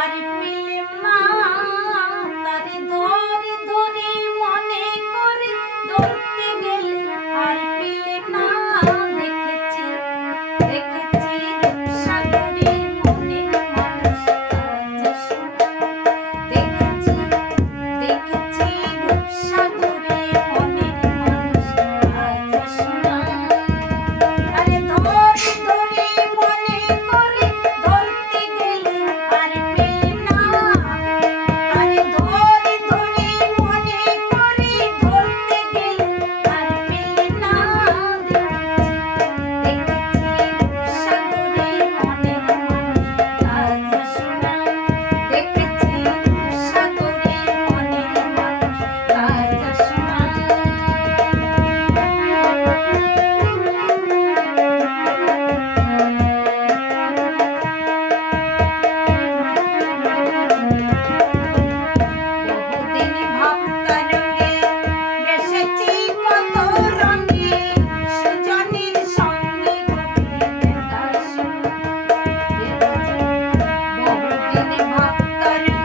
আর পেলেম না তারে ধরে ধরে মনে করে Thank you.